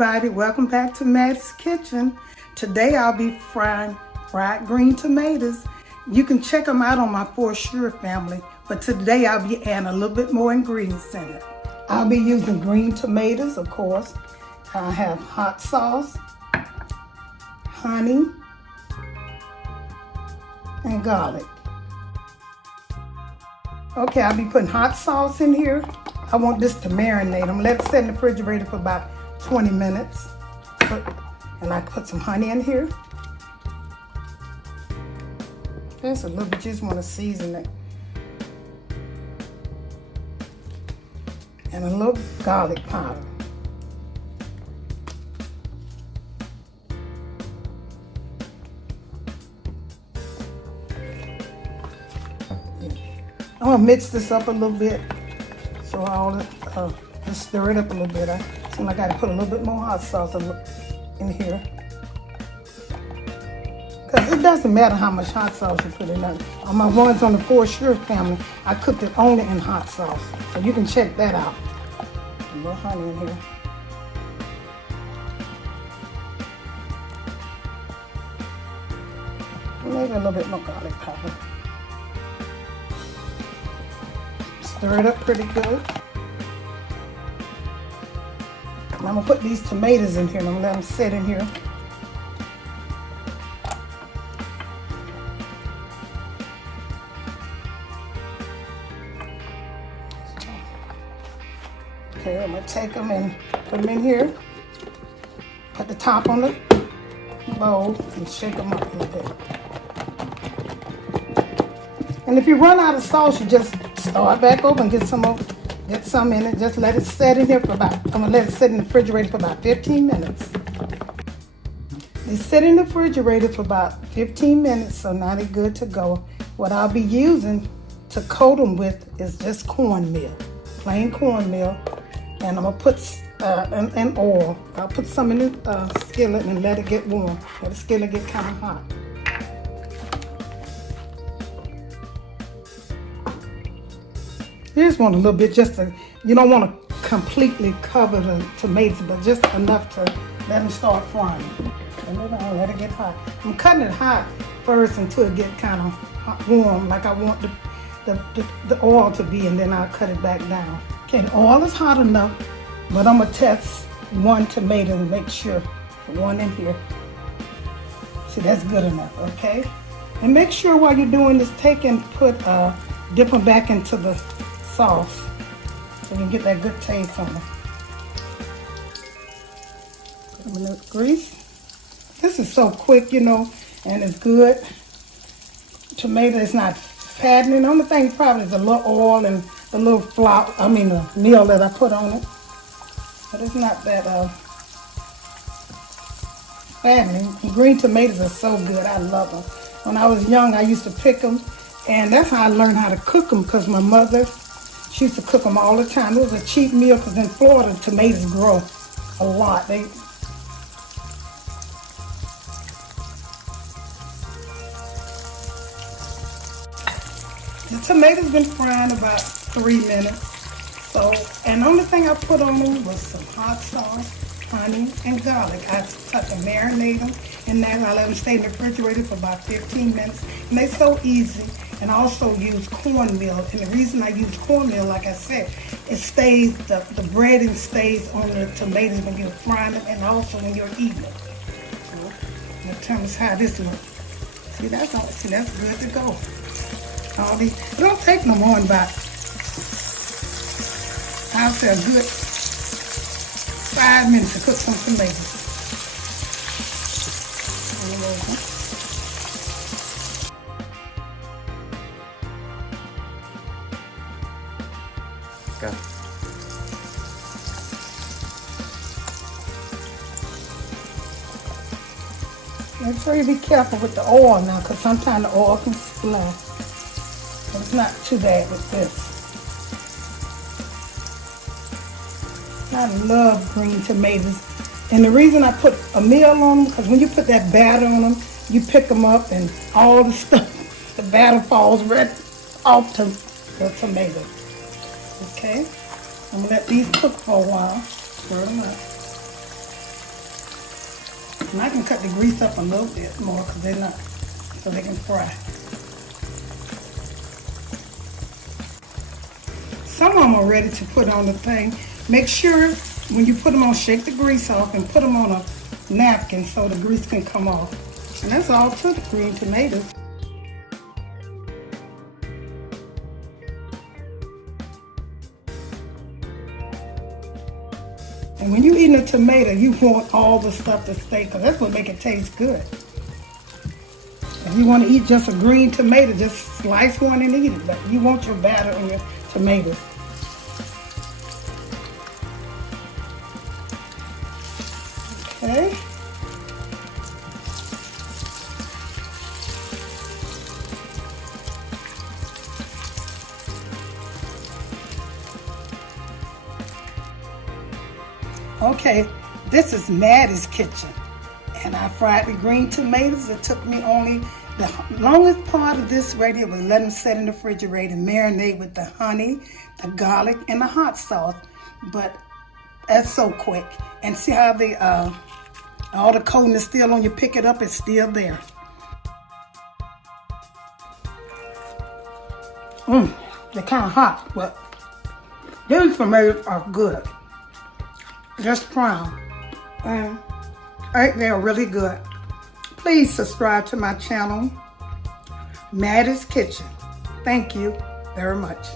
everybody, welcome back to Mattie's Kitchen. Today I'll be frying fried green tomatoes. You can check them out on my For Sure family, but today I'll be adding a little bit more ingredients in it. I'll be using green tomatoes, of course. I have hot sauce, honey, and garlic. Okay, I'll be putting hot sauce in here. I want this to marinate them. Let it sit in the refrigerator for about 20 minutes. And I put some honey in here. Just a little bit, just want to season it. And a little garlic powder. I'm gonna mix this up a little bit. So I'll just stir it up a little bit. I seem like I gotta put a little bit more hot sauce in here. Because it doesn't matter how much hot sauce you put in there. On my ones on the For Sure family, I cooked it only in hot sauce. So you can check that out. A little honey in here. Maybe a little bit more garlic powder. Stir it up pretty good. And I'm gonna put these tomatoes in here and I'm gonna let them sit in here. Okay, I'm gonna take them and put them in here. Put the top on the bowl and shake them up a little bit. And if you run out of sauce, you just start back over and get some in it. Just let it sit in here for I'm gonna let it sit in the refrigerator for about 15 minutes. They sit in the refrigerator for about 15 minutes, so now they're good to go. What I'll be using to coat them with is just cornmeal, plain cornmeal. And I'm gonna put an oil. I'll put some in the skillet and let it get warm. Let the skillet get kind of hot. You just want a little bit, you don't want to completely cover the tomatoes, but just enough to let them start frying. And then I'll let it get hot. I'm cutting it hot first until it get kind of warm, like I want the oil to be, and then I'll cut it back down. Okay, the oil is hot enough, but I'm gonna test one tomato and make sure the one in here. See, that's good enough, okay? And make sure while you're doing this, dip them back into the sauce so you can get that good taste on them. Put them in the grease. This is so quick, you know, and it's good. Tomato is not fattening. The only thing probably is a little oil and the little the meal that I put on it. But it's not that fattening. Green tomatoes are so good. I love them. When I was young, I used to pick them, and that's how I learned how to cook them, because my mother, she used to cook them all the time. It was a cheap meal because in Florida, tomatoes grow a lot. The tomatoes been frying about 3 minutes. So, and the only thing I put on them was some hot sauce, honey, and garlic. I cut to marinate them, and then I let them stay in the refrigerator for about 15 minutes. And they're so easy. And I also use cornmeal. And the reason I use cornmeal, like I said, it stays, the breading stays on the tomatoes when you're frying them and also when you're eating it. So, in terms of how this looks. See, that's good to go. It don't take no more than about, I'll say, a good 5 minutes to cook some tomatoes. Go. Make sure you be careful with the oil now, because sometimes the oil can spill. But it's not too bad with this. I love green tomatoes. And the reason I put a meal on them, because when you put that batter on them, you pick them up and all the stuff, the batter falls right off the tomato. Okay? I'm gonna let these cook for a while. Stir them up. And I can cut the grease up a little bit more because they're not, so they can fry. Some of them are ready to put on the thing. Make sure when you put them on, shake the grease off and put them on a napkin so the grease can come off. And that's all to the green tomatoes. And when you're eating a tomato, you want all the stuff to stay, because that's what makes it taste good. If you want to eat just a green tomato, just slice one and eat it. But you want your batter and your tomatoes. Okay. Okay, this is Mattie's kitchen. And I fried the green tomatoes. It took me only, the longest part of this right here was let them set in the refrigerator and marinate with the honey, the garlic, and the hot sauce. But that's so quick. And see how the all the coating is still on. You pick it up, it's still there. They're kind of hot, but these tomatoes are good. Just brown. They're really good. Please subscribe to my channel, Mattie's Kitchen. Thank you very much.